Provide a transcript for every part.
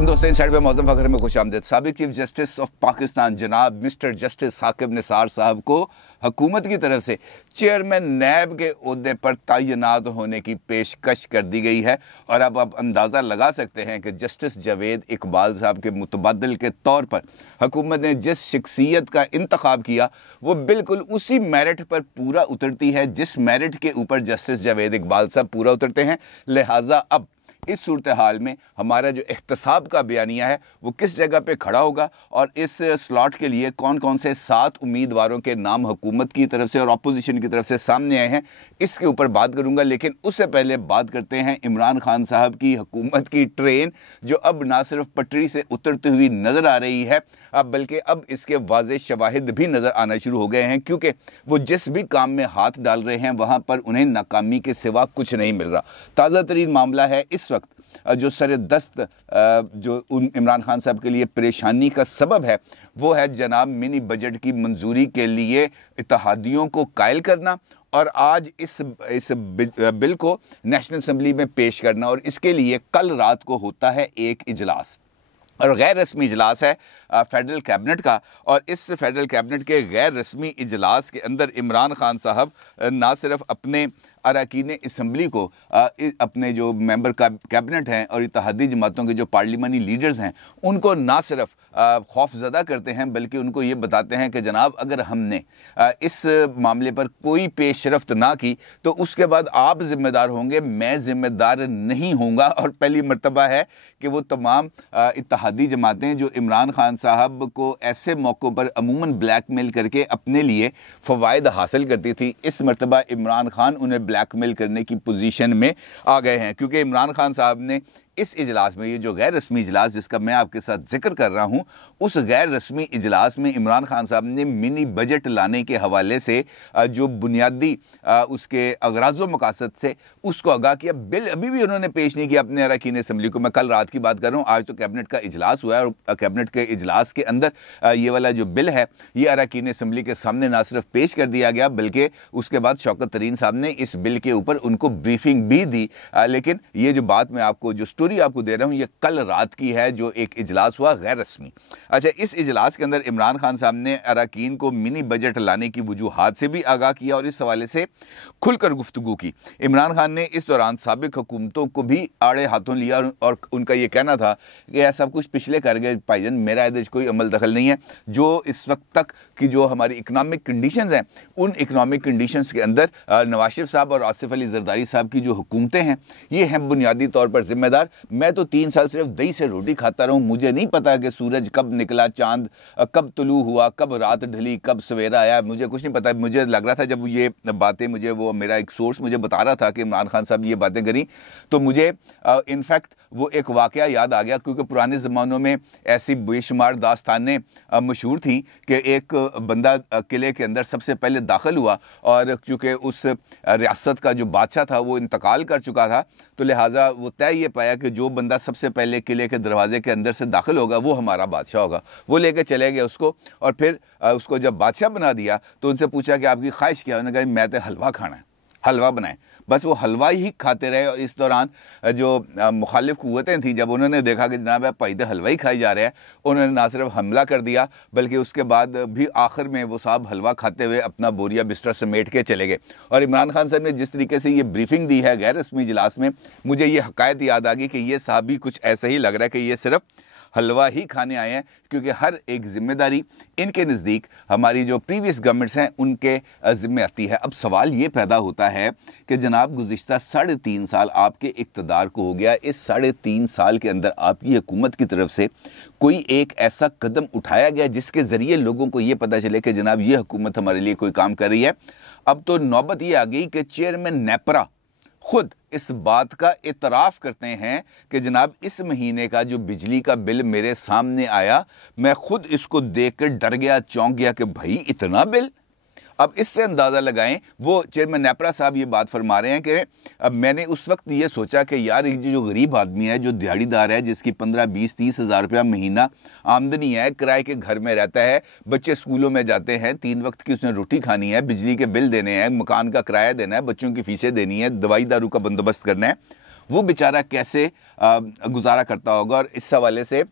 दोस्तों, साइड पे मौजूद फखर में खुश आमदीद। साबिक चीफ जस्टिस ऑफ पाकिस्तान जनाब मिस्टर जस्टिस साकिब निसार साहब को हुकूमत की तरफ से चेयरमैन नैब के ओहदे पर तैनात होने की पेशकश कर दी गई है। और अब आप अंदाज़ा लगा सकते हैं कि जस्टिस जावेद इकबाल साहब के मुतबदल के तौर पर हुकूमत ने जिस शख्सियत का इंतखाब किया वो बिल्कुल उसी मेरिट पर पूरा उतरती है जिस मेरिट के ऊपर जस्टिस जावेद इकबाल साहब पूरा उतरते हैं। लिहाजा अब इस सूरत हाल में हमारा जो एहतसाब का बयानिया है वो किस जगह पे खड़ा होगा और इस स्लॉट के लिए कौन कौन से 7 उम्मीदवारों के नाम हुकूमत की तरफ से और अपोजिशन की तरफ से सामने आए हैं, इसके ऊपर बात करूंगा। लेकिन उससे पहले बात करते हैं इमरान खान साहब की हुकूमत की ट्रेन, जो अब ना सिर्फ पटरी से उतरती हुई नज़र आ रही है बल्कि अब इसके वाज़े शवाहिद भी नज़र आना शुरू हो गए हैं, क्योंकि वो जिस भी काम में हाथ डाल रहे हैं वहाँ पर उन्हें नाकामी के सिवा कुछ नहीं मिल रहा। ताज़ा तरीन मामला है इस वक्त जो सर दस्त जो इमरान खान साहब के लिए परेशानी का सबब है वो है जनाब मिनी बजट की मंजूरी के लिए इत्तेहादियों को कायल करना और आज इस बिल को नेशनल असम्बली में पेश करना। और इसके लिए कल रात को होता है एक इजलास और गैर रस्मी इजलास है फेडरल कैबिनेट का। और इस फेडरल कैबिनेट के गैर रस्मी इजलास के अंदर इमरान खान साहब ना सिर्फ अपने अरकान असम्बली को अपने जो मेंबर का कैबिनेट हैं और इत्तेहादी जमातों के जो पार्लिमानी लीडर्स हैं उनको ना सिर्फ खौफजदा करते हैं बल्कि उनको ये बताते हैं कि जनाब अगर हमने इस मामले पर कोई पेशरफ्त ना की तो उसके बाद आप ज़िम्मेदार होंगे, मैं ज़िम्मेदार नहीं होऊंगा। और पहली मर्तबा है कि वो तमाम इत्तेहादी जमातें जो इमरान खान साहब को ऐसे मौक़ों पर अमूमन ब्लैकमेल करके अपने लिए फ़वाइद हासिल करती थी, इस मर्तबा इमरान खान उन्हें ब्लैकमेल करने की पोजीशन में आ गए हैं। क्योंकि इमरान खान साहब ने इस इजलास में, ये जो गैर रस्मी इजलास जिसका मैं आपके साथ जिक्र कर रहा हूँ, उस गैर रस्मी इजलास में इमरान खान साहब ने मिनी बजट लाने के हवाले से जो बुनियादी उसके अगराज़ व मकासद से उसको आगाह किया। बिल अभी भी उन्होंने पेश नहीं किया अपने अरकान असम्बली को। मैं कल रात की बात कर रहा हूँ, आज तो कैबिनेट का इजलास हुआ है और कैबिनेट के इजलास के अंदर ये वाला जो बिल है ये अरकान असम्बली के सामने ना सिर्फ पेश कर दिया गया बल्कि उसके बाद शौकत तरीन साहब ने इस बिल के ऊपर उनको ब्रीफिंग भी दी। लेकिन ये जो बात मैं आपको जो स्टोरी आपको दे रहा हूं ये कल रात की है जो एक इजलास हुआ गैर रस्मी। अच्छा, इस इजलास के अंदर इमरान खान साहब ने अरकान को मिनी बजट लाने की वजूहात से भी आगाह किया और इस हवाले से खुलकर गुफ्तगू की। इमरान खान ने इस दौरान साबिक हुकूमतों को भी आड़े हाथों लिया और उनका ये कहना था कि यह सब कुछ पिछले कर गए भाईजान, मेरा एदेश कोई अमल दखल नहीं है। जो इस वक्त तक की जो हमारी इकनॉमिक कंडीशंस हैं उन इकनॉमिक कंडीशंस के अंदर नवाज शरीफ साहब और आसिफ अली जरदारी साहब की जो हुकूमतें हैं ये हैं बुनियादी तौर पर जिम्मेदार। मैं तो 3 साल सिर्फ दही से रोटी खाता रहा हूँ, मुझे नहीं पता कि सूरज कब निकला, चांद कब तुलू हुआ, कब रात ढली, कब सवेरा आया, मुझे कुछ नहीं पता। मुझे लग रहा था जब ये बातें मुझे वो मेरा एक सोर्स मुझे बता रहा था कि इमरान खान साहब ये बातें करी तो मुझे इनफैक्ट वो एक वाक़या याद आ गया, क्योंकि पुराने ज़मानों में ऐसी बेशुमार दास्तानें मशहूर थी कि एक बंदा किले के अंदर सबसे पहले दाखिल हुआ और चूँकि उस रियासत का जो बादशाह था वो इंतकाल कर चुका था तो लिहाजा वो तय ये पाया कि जो बंदा सबसे पहले किले के दरवाजे के अंदर से दाखिल होगा वो हमारा बादशाह होगा। वो लेके चले गए उसको और फिर उसको जब बादशाह बना दिया तो उनसे पूछा कि आपकी ख्वाहिश क्या है, उन्होंने कहा मैं तो हलवा खाना है, हलवा बनाएं। बस वो हलवा ही खाते रहे और इस दौरान जो मुखालिफ क़ुव्वतें थी जब उन्होंने देखा कि जनाब पैदे हलवा ही खाई जा रहे हैं, उन्होंने ना सिर्फ हमला कर दिया बल्कि उसके बाद भी आखिर में वो साहब हलवा खाते हुए अपना बोरिया बिस्तर समेट के चले गए। और इमरान खान साहब ने जिस तरीके से ये ब्रीफिंग दी है गैर रस्मी इजलास में, मुझे ये हकायत याद आ गई कि ये साहब भी कुछ ऐसा ही लग रहा है कि ये सिर्फ हलवा ही खाने आए हैं, क्योंकि हर एक ज़िम्मेदारी इनके नज़दीक हमारी जो प्रीवियस गवर्नमेंट्स हैं उनके ज़िम्मे आती है। अब सवाल ये पैदा होता है कि जनाब गुज़िश्ता 3.5 साल आपके इक़्तिदार को हो गया, इस 3.5 साल के अंदर आपकी हुकूमत की तरफ से कोई एक ऐसा कदम उठाया गया जिसके ज़रिए लोगों को ये पता चले कि जनाब ये हुकूमत हमारे लिए कोई काम कर रही है? अब तो नौबत ये आ गई कि चेयरमैन नेपरा खुद इस बात का इतराफ़ करते हैं कि जनाब इस महीने का जो बिजली का बिल मेरे सामने आया मैं खुद इसको देखकर डर गया, चौंक गया कि भाई इतना बिल। अब इससे अंदाज़ा लगाएं, वो चेयरमैन नेपरा साहब ये बात फरमा रहे हैं कि अब मैंने उस वक्त ये सोचा कि यार ये जो गरीब आदमी है, जो दिहाड़ीदार है, जिसकी 15, 20, 30 हज़ार रुपया महीना आमदनी है, किराए के घर में रहता है, बच्चे स्कूलों में जाते हैं, 3 वक्त की उसने रोटी खानी है, बिजली के बिल देने हैं, मकान का किराया देना है, बच्चों की फ़ीसें देनी है, दवाई दारू का बंदोबस्त करना है, वो बेचारा कैसे गुजारा करता होगा। और इस हवाले से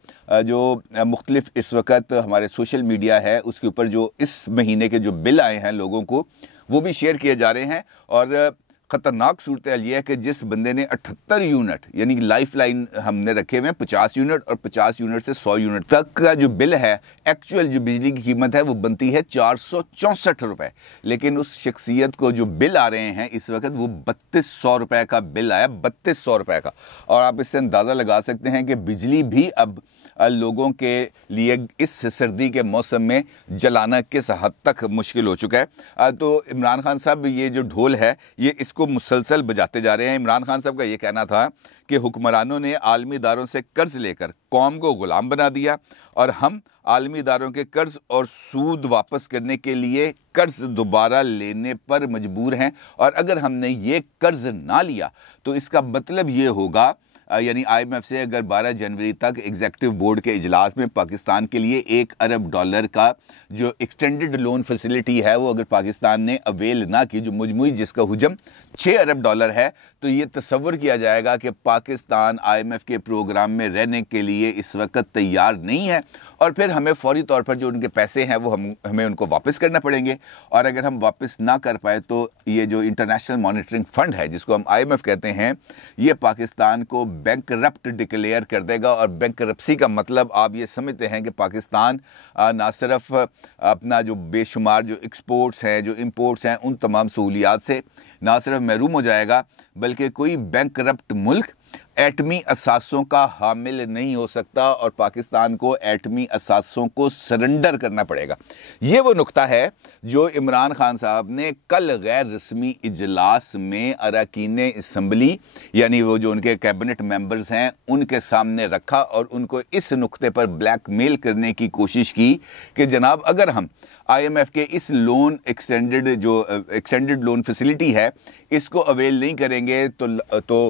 जो मुख्तलिफ इस वक्त हमारे सोशल मीडिया है उसके ऊपर जो इस महीने के जो बिल आए हैं लोगों को, वो भी शेयर किए जा रहे हैं। और ख़तरनाक सूरत हाल ये है कि जिस बंदे ने 78 यूनिट यानी कि लाइफ लाइन हमने रखे हुए हैं 50 यूनिट और 50 यूनिट से 100 यूनिट तक का जो बिल है, एक्चुअल जो बिजली की कीमत है वो बनती है 464 रुपये, लेकिन उस शख्सियत को जो बिल आ रहे हैं इस वक्त वो 3200 रुपये का बिल आया, 3200 रुपये का। और आप इससे अंदाज़ा लगा सकते हैं कि बिजली भी अब लोगों के लिए इस सर्दी के मौसम में जलाना किस हद तक मुश्किल हो चुका है। तो इमरान खान साहब ये जो ढोल है ये इसको मुसलसल बजाते जा रहे हैं। इमरान खान साहब का ये कहना था कि हुक्मरानों ने आलमी इदारों से कर्ज लेकर कौम को गुलाम बना दिया और हम आलमी इदारों के कर्ज और सूद वापस करने के लिए कर्ज दोबारा लेने पर मजबूर हैं। और अगर हमने ये कर्ज ना लिया तो इसका मतलब ये होगा, यानी IMF से अगर 12 जनवरी तक एग्जीक्यूटिव बोर्ड के इजलास में पाकिस्तान के लिए $1 अरब का जो एक्सटेंडेड लोन फैसिलिटी है वो अगर पाकिस्तान ने अवेल ना की, जो मजमूई जिसका हुजम $6 अरब है, तो ये तसव्वुर किया जाएगा कि पाकिस्तान IMF के प्रोग्राम में रहने के लिए इस वक्त तैयार नहीं है। और फिर हमें फौरी तौर पर जो उनके पैसे हैं वो हमें उनको वापस करना पड़ेंगे। और अगर हम वापस ना कर पाए तो ये जो इंटरनेशनल मॉनिटरिंग फ़ंड है जिसको हम IMF कहते हैं, ये पाकिस्तान को बैंकरप्ट डिक्लेयर कर देगा। और बैंकरप्सी का मतलब आप ये समझते हैं कि पाकिस्तान ना सिर्फ अपना जो बेशुमार जो एक्सपोर्ट्स हैं, जो इंपोर्ट्स हैं, उन तमाम सहूलियात से ना सिर्फ महरूम हो जाएगा, बल्कि कोई बैंकरप्ट मुल्क एटमी असासों का हामिल नहीं हो सकता और पाकिस्तान को एटमी असासों को सरेंडर करना पड़ेगा। ये वो नुक्ता है जो इमरान खान साहब ने कल गैर रस्मी इजलास में अरकान असम्बली यानी वो जो उनके कैबिनेट मेंबर्स हैं उनके सामने रखा और उनको इस नुक्ते पर ब्लैकमेल करने की कोशिश की कि जनाब अगर हम IMF के इस लोन एक्सटेंडेड लोन फैसिलिटी है इसको अवेल नहीं करेंगे तो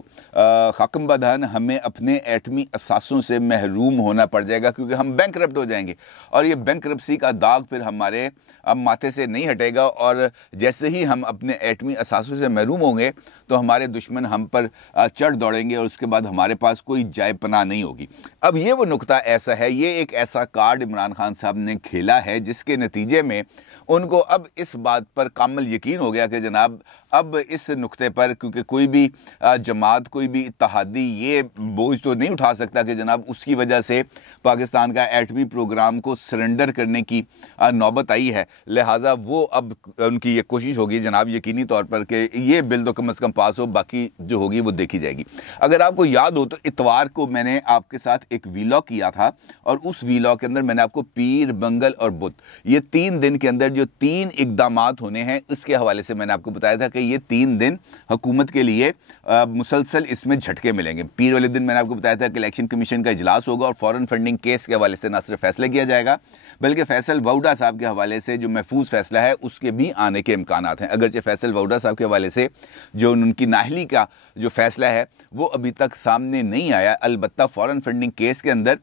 हकम बदहन हमें अपने एटमी असासों से महरूम होना पड़ जाएगा, क्योंकि हम बैंकरप्ट हो जाएंगे। और ये बैंकरप्सी का दाग फिर हमारे माथे से नहीं हटेगा और जैसे ही हम अपने एटमी असासों से महरूम होंगे तो हमारे दुश्मन हम पर चढ़ दौड़ेंगे और उसके बाद हमारे पास कोई जाए पनाह नहीं होगी। अब ये वो नुक्ता ऐसा है, ये एक ऐसा कार्ड इमरान खान साहब ने खेला है जिसके नतीजे में उनको अब इस बात पर कामिल यकीन हो गया कि जनाब अब इस नुक्ते पर, क्योंकि कोई भी जमात, कोई भी इत्तेहादी ये बोझ तो नहीं उठा सकता कि जनाब उसकी वजह से पाकिस्तान का एटमी प्रोग्राम को सरेंडर करने की नौबत आई है। लिहाजा वो अब उनकी ये कोशिश होगी जनाब यकीनी तौर पर कि ये बिल तो कम से कम पास हो, बाकी जो होगी वो देखी जाएगी। अगर आपको याद हो तो इतवार को मैंने आपके साथ एक वीलॉग किया था और उस वीलॉग के अंदर मैंने आपको पीर, मंगल और बुध ये 3 दिन के अंदर जो 3 इक़दामात होने हैं उसके हवाले से मैंने आपको बताया था कि ये 3 दिन हुकूमत के लिए मुसलसल इसमें झटके मिलेंगे। पीर वाले दिन मैंने आपको बताया था कि इलेक्शन कमीशन का इजलास होगा और फॉरेन फंडिंग केस के हवाले से ना सिर्फ फैसला किया जाएगा बल्कि फैसल वाउडा साहब के हवाले से जो महफूज फैसला है उसके भी आने के इम्कानात हैं। अगरचे फैसल वाउडा साहब के हवाले से जो उनकी नाहली का जो फैसला है वो अभी तक सामने नहीं आया, अलबत्ता फॉरेन फंडिंग केस के अंदर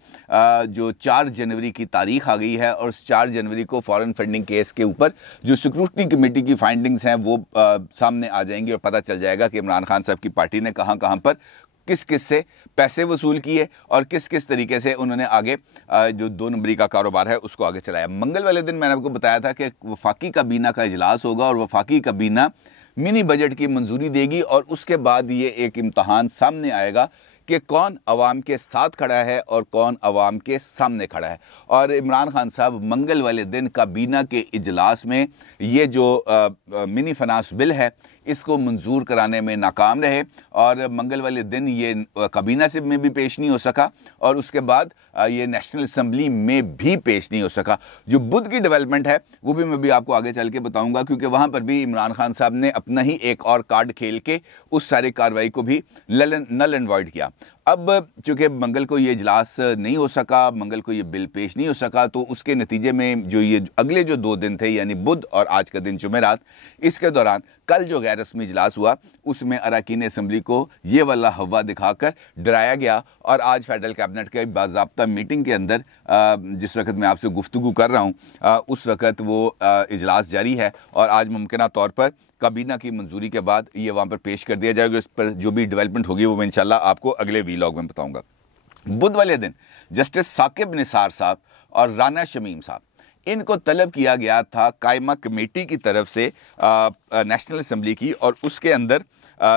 जो 4 जनवरी की तारीख आ गई है और उस 4 जनवरी को फॉरेन फंडिंग केस के ऊपर जो स्क्रूटनी कमेटी की फाइंडिंग्स हैं वो सामने आ जाएंगी और पता चल जाएगा कि इमरान खान साहब की पार्टी ने कहाँ कहाँ पर किस किस से पैसे वसूल किए और किस किस तरीके से उन्होंने आगे जो 2 नंबरी का कारोबार है उसको आगे चलाया। मंगल वाले दिन मैंने आपको बताया था कि वफाकी काबीना का इजलास होगा और वफाकी काबीना मिनी बजट की मंजूरी देगी और उसके बाद ये एक इम्तहान सामने आएगा कि कौन अवाम के साथ खड़ा है और कौन अवाम के सामने खड़ा है। और इमरान खान साहब मंगल वाले दिन काबीना के इजलास में ये जो मिनी फाइनेंस बिल है इसको मंजूर कराने में नाकाम रहे और मंगल वाले दिन ये काबीना से में भी पेश नहीं हो सका और उसके बाद ये नेशनल असम्बली में भी पेश नहीं हो सका। जो बुध की डेवलपमेंट है वो भी मैं भी आपको आगे चल के बताऊंगा, क्योंकि वहाँ पर भी इमरान खान साहब ने अपना ही एक और कार्ड खेल के उस सारी कार्रवाई को भी नल एंड वॉइड किया। अब चूँकि मंगल को ये इजलास नहीं हो सका, मंगल को ये बिल पेश नहीं हो सका, तो उसके नतीजे में जो ये अगले जो 2 दिन थे यानी बुध और आज का दिन जुमेरात, इसके दौरान कल जो गैर रस्मी इजलास हुआ उसमें अरकान असम्बली को ये वाला हवा दिखाकर डराया गया। और आज फेडरल कैबिनेट के बाज़ाब्ता मीटिंग के अंदर जिस वक्त मैं आपसे गुफ्तगू कर रहा हूँ उस वक्त वो इजलास जारी है और आज मुमकिना तौर पर काबीना की मंजूरी के बाद ये वहाँ पर पेश कर दिया जाएगा। इस पर जो भी डेवलपमेंट होगी वो मैं इंशाल्लाह आपको अगले वीलॉग में बताऊँगा। बुध वाले दिन जस्टिस साकिब निसार साहब और राना शमीम साहब, इनको तलब किया गया था कायमा कमेटी की तरफ से नेशनल असम्बली की, और उसके अंदर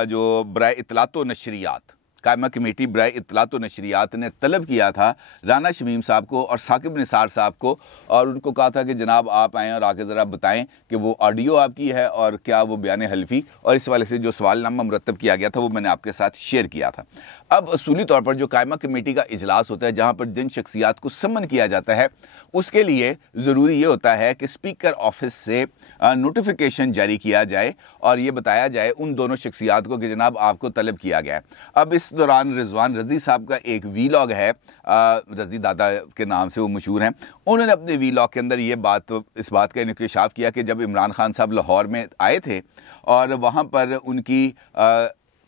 जो बराए इत्तलात व नशरियात, कायमा कमेटी बराए इत्तलात व नशरियात ने तलब किया था राना शमीम साहब को और साकिब निसार साहब को, और उनको कहा था कि जनाब आप आएँ और आके ज़रा बताएं कि वो ऑडियो आपकी है और क्या वो बयान हल्फी, और इस वाले से जो सवालनामा मुरतब किया गया था वो मैंने आपके साथ शेयर किया था। अब असूली तौर पर जो कायमा कमेटी का इजलास होता है जहाँ पर जिन शख्सियात को समन किया जाता है उसके लिए ज़रूरी ये होता है कि स्पीकर ऑफिस से नोटिफिकेशन जारी किया जाए और ये बताया जाए उन दोनों शख्सियात को कि जनाब आपको तलब किया गया है। अब इस दौरान रिजवान रज़ी साहब का एक वीलॉग है, रज़ी दादा के नाम से वो मशहूर हैं, उन्होंने अपने वीलॉग के अंदर इस बात का इंकशाफ किया कि जब इमरान खान साहब लाहौर में आए थे और वहाँ पर उनकी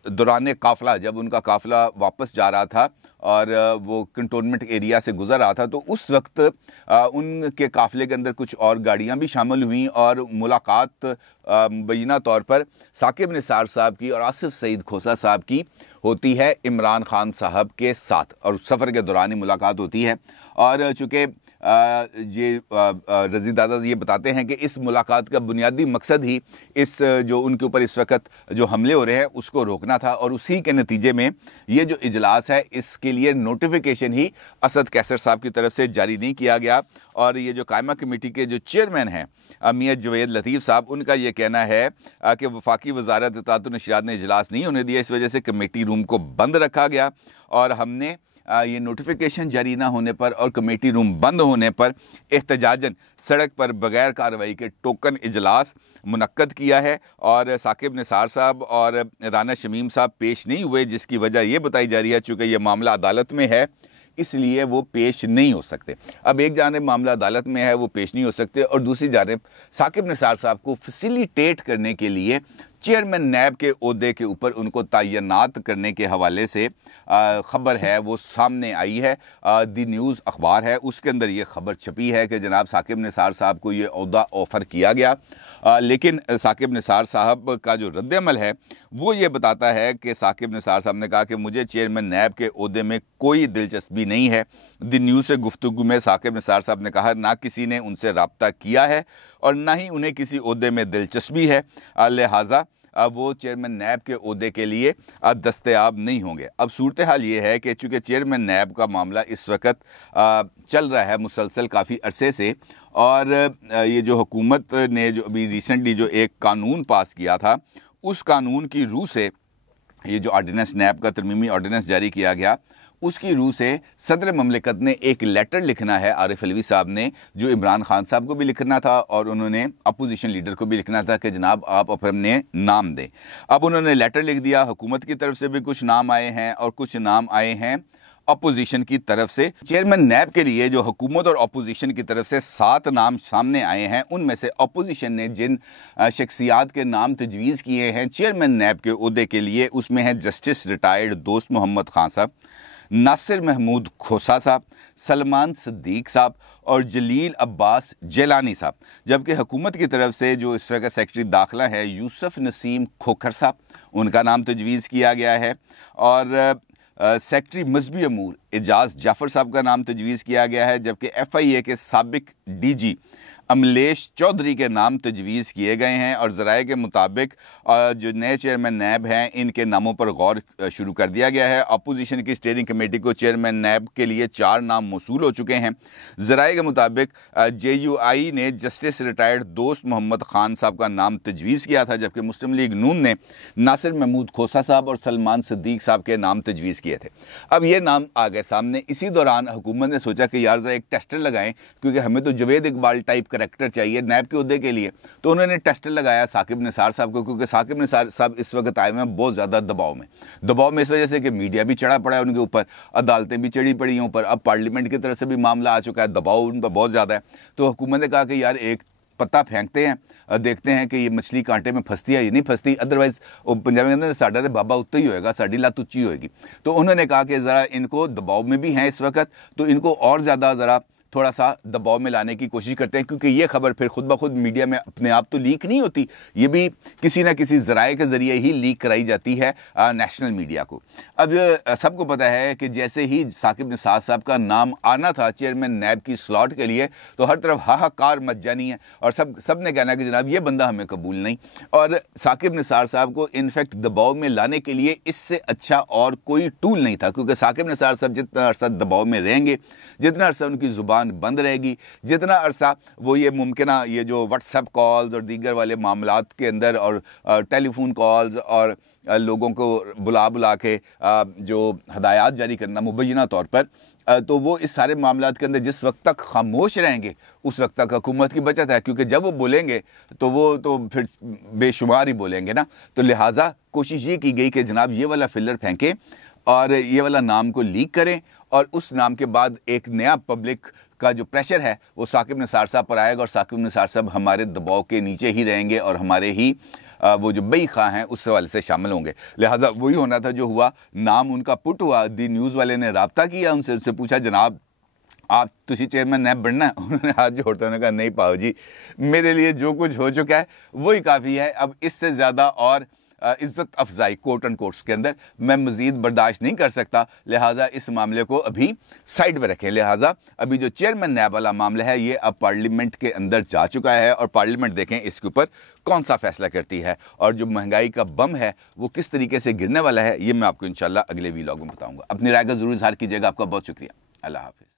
दौरान काफ़िला, जब उनका काफ़िला वापस जा रहा था और वो कंटोनमेंट एरिया से गुज़र रहा था, तो उस वक्त उनके काफ़िले के अंदर कुछ और गाड़ियाँ भी शामिल हुईं और मुलाकात मुबैना तौर पर साकिब निसार साहब की और आसिफ सईद खोसा साहब की होती है इमरान खान साहब के साथ, और सफ़र के दौरान ही मुलाकात होती है। और चूँकि ये रज़ी दादा ये बताते हैं कि इस मुलाकात का बुनियादी मकसद ही इस जो उनके ऊपर इस वक्त जो हमले हो रहे हैं उसको रोकना था, और उसी के नतीजे में ये जो इजलास है इसके लिए नोटिफिकेशन ही असद कैसर साहब की तरफ से जारी नहीं किया गया। और ये जो कायमा कमेटी के जो चेयरमैन हैं मियां जवेद लतीफ़ साहब, उनका ये कहना है कि वफाकी वजारत इत्तलात व नशरियात ने इजलास नहीं होने दिया, इस वजह से कमेटी रूम को बंद रखा गया और हमने ये नोटिफिकेशन जारी ना होने पर और कमेटी रूम बंद होने पर एहतजाजन सड़क पर बगैर कार्रवाई के टोकन इजलास मुनक्कद किया है। और साकिब निसार साहब और राना शमीम साहब पेश नहीं हुए, जिसकी वजह यह बताई जा रही है चूँकि यह मामला अदालत में है इसलिए वो पेश नहीं हो सकते। अब एक जानिब मामला अदालत में है वो पेश नहीं हो सकते, और दूसरी जानिब साकिब निसार साहब को फैसिलिटेट करने के लिए चेयरमैन नैब के ओहदे के ऊपर उनको तैनात करने के हवाले से ख़बर है वो सामने आई है। दी न्यूज़ अखबार है उसके अंदर ये ख़बर छपी है कि जनाब साकिब निसार साहब को ये ओहदा ऑफ़र किया गया, लेकिन साकिब निसार साहब का जो रद्द-ए-अमल है वो ये बताता है कि साकिब निसार साहब ने कहा कि मुझे चेयरमैन नैब के ओहदे में कोई दिलचस्पी नहीं है। दी न्यूज़ से गुफ्तगू में साकिब निसार साहब ने कहा ना किसी ने उनसे रब्ता किया है और ना ही उन्हें किसी ओहदे में दिलचस्पी है, लिहाजा वो चेयरमैन नैब के ओहदे के लिए दस्तयाब नहीं होंगे। अब सूरत हाल ये है कि चूँकि चेयरमैन नैब का मामला इस वक्त चल रहा है मुसलसल काफ़ी अरसे से, और ये जो हुकूमत ने जो अभी रिसेंटली जो एक कानून पास किया था उस कानून की रूह से ये जो ऑर्डिनेंस नैब का तरमीमी ऑर्डिनेंस जारी किया गया उसकी रूह से सदर ममलिकत ने एक लेटर लिखना है आरिफ अलवी साहब ने, जो इमरान खान साहब को भी लिखना था और उन्होंने अपोजिशन लीडर को भी लिखना था कि जनाब आप अपने नाम दें। अब उन्होंने लेटर लिख दिया, हुकूमत की तरफ से भी कुछ नाम आए हैं और कुछ नाम आए हैं अपोजिशन की तरफ से। चेयरमैन नैब के लिए जो हुकूमत और अपोजिशन की तरफ से 7 नाम सामने आए हैं, उनमें से अपोजिशन ने जिन शख्सियात के नाम तजवीज़ किए हैं चेयरमैन नैब के ओहदे के लिए, उसमें है जस्टिस रिटायर्ड दोस्त मोहम्मद खान साहब, नासिर महमूद खोसा साहब, सलमान सिद्दीक साहब और जलील अब्बास जेलानी साहब। जबकि हुकूमत की तरफ से जो इस वक्त सेक्रेटरी दाखिला है यूसुफ नसीम खोखर साहब, उनका नाम तजवीज़ किया गया है, और सेक्रेटरी मजहबी अमूर एजाज जाफ़र साहब का नाम तजवीज़ किया गया है। जबकि FIA के साबिक DG अमलेश चौधरी के नाम तजवीज़ किए गए हैं, और ज़राए के मुताबिक जो नए चेयरमैन नैब हैं इनके नामों पर गौर शुरू कर दिया गया है। अपोजिशन की स्टीयरिंग कमेटी को चेयरमैन नैब के लिए 4 नाम मौसूल हो चुके हैं। ज़राए के मुताबिक JUI ने जस्टिस रिटायर्ड दोस्त मोहम्मद खान साहब का नाम तजवीज़ किया था, जबकि मुस्लिम लीग नून ने नासिर महमूद खोसा साहब और सलमान सिद्दीक साहब के नाम तजवीज़ किए थे। अब ये नाम आ गए गए सामने। इसी दौरान हुकूमत ने सोचा कि यार ज़रा एक टेस्टर लगाएं, क्योंकि हमें तो जवेद इकबाल टाइप करैक्टर चाहिए नैब के उहदे के लिए। तो उन्होंने टेस्टर लगाया साकिब निसार साहब को, क्योंकि साकिब निसार साहब इस वक्त आए हुए हैं बहुत ज़्यादा दबाव में इस वजह से कि मीडिया भी चढ़ा पड़ा है उनके ऊपर, अदालतें भी चढ़ी पड़ी हैं ऊपर, अब पार्लियामेंट की तरफ से भी मामला आ चुका है, दबाव उन पर बहुत ज़्यादा है। तो हुकूमत ने कहा कि यार एक पत्ता फेंकते हैं और देखते हैं कि ये मछली कांटे में फंसती है या नहीं फंसती, अदरवाइज़ पंजाबी कहते हैं साडा तो बाबा उत्ते ही होएगा, साड़ी लत उच्ची होएगी। तो उन्होंने कहा कि ज़रा इनको दबाव में भी हैं इस वक्त, तो इनको और ज़्यादा ज़रा थोड़ा सा दबाव में लाने की कोशिश करते हैं, क्योंकि ये खबर फिर खुद ब खुद मीडिया में अपने आप तो लीक नहीं होती, ये भी किसी ना किसी ज़राए के ज़रिए ही लीक कराई जाती है नेशनल मीडिया को। अब सबको पता है कि जैसे ही साकिब निसार साहब का नाम आना था चेयरमैन नैब की स्लॉट के लिए, तो हर तरफ हाहाकार मच जानी है और सब ने कहना कि जनाब ये बंदा हमें कबूल नहीं। और साकिब निसार साहब को इनफैक्ट दबाव में लाने के लिए इससे अच्छा और कोई टूल नहीं था, क्योंकि साकिब निसार साहब जितना अरसा दबाव में रहेंगे, जितना अरसा उनकी ज़ुबान बंद रहेगी, जितना अरसा वो ये मुमकिन ये जो व्हाट्सएप कॉल्स और दीगर वाले मामलात के अंदर और टेलीफोन कॉल्स और लोगों को बुला के जो हदायत जारी करना मुबैना तौर पर, तो वो इस सारे मामलात के अंदर जिस वक्त तक खामोश रहेंगे उस वक्त तक हुकूमत की बचत है, क्योंकि जब वो बोलेंगे तो वो तो फिर बेशुमार ही बोलेंगे ना। तो लिहाजा कोशिश ये की गई कि जनाब ये वाला फिलर फेंकें और ये वाला नाम को लीक करें, और उस नाम के बाद एक नया पब्लिक का जो प्रेशर है वो साकिब निसार साहब पर आएगा और साकिब निसार साहब हमारे दबाव के नीचे ही रहेंगे और हमारे ही वो जो बई खां हैं उस वाले से शामिल होंगे। लिहाजा वही होना था जो हुआ, नाम उनका पुट हुआ, दी न्यूज़ वाले ने रब्ता किया उनसे पूछा जनाब आप तुसी चेयरमैन नैब बनना है? उन्होंने हाथ जोड़ते उन्होंने कहा नहीं पाओ जी, मेरे लिए जो कुछ हो चुका है वही काफ़ी है, अब इससे ज़्यादा और इज़्ज़त अफजाई कोट एंड कोट्स के अंदर मैं मज़ीद बर्दाश्त नहीं कर सकता। लिहाजा इस मामले को अभी साइड पर रखें। लिहाजा अभी जो चेयरमैन नैब वाला मामला है ये अब पार्लियामेंट के अंदर जा चुका है और पार्लियामेंट देखें इसके ऊपर कौन सा फैसला करती है, और जो महंगाई का बम है वो किस तरीके से गिरने वाला है ये मैं आपको इंशाल्लाह अगले वीलॉग में बताऊँगा। अपनी राय का ज़रूर इज़हार कीजिएगा। आपका बहुत शुक्रिया। अल्लाह हाफ़िज़।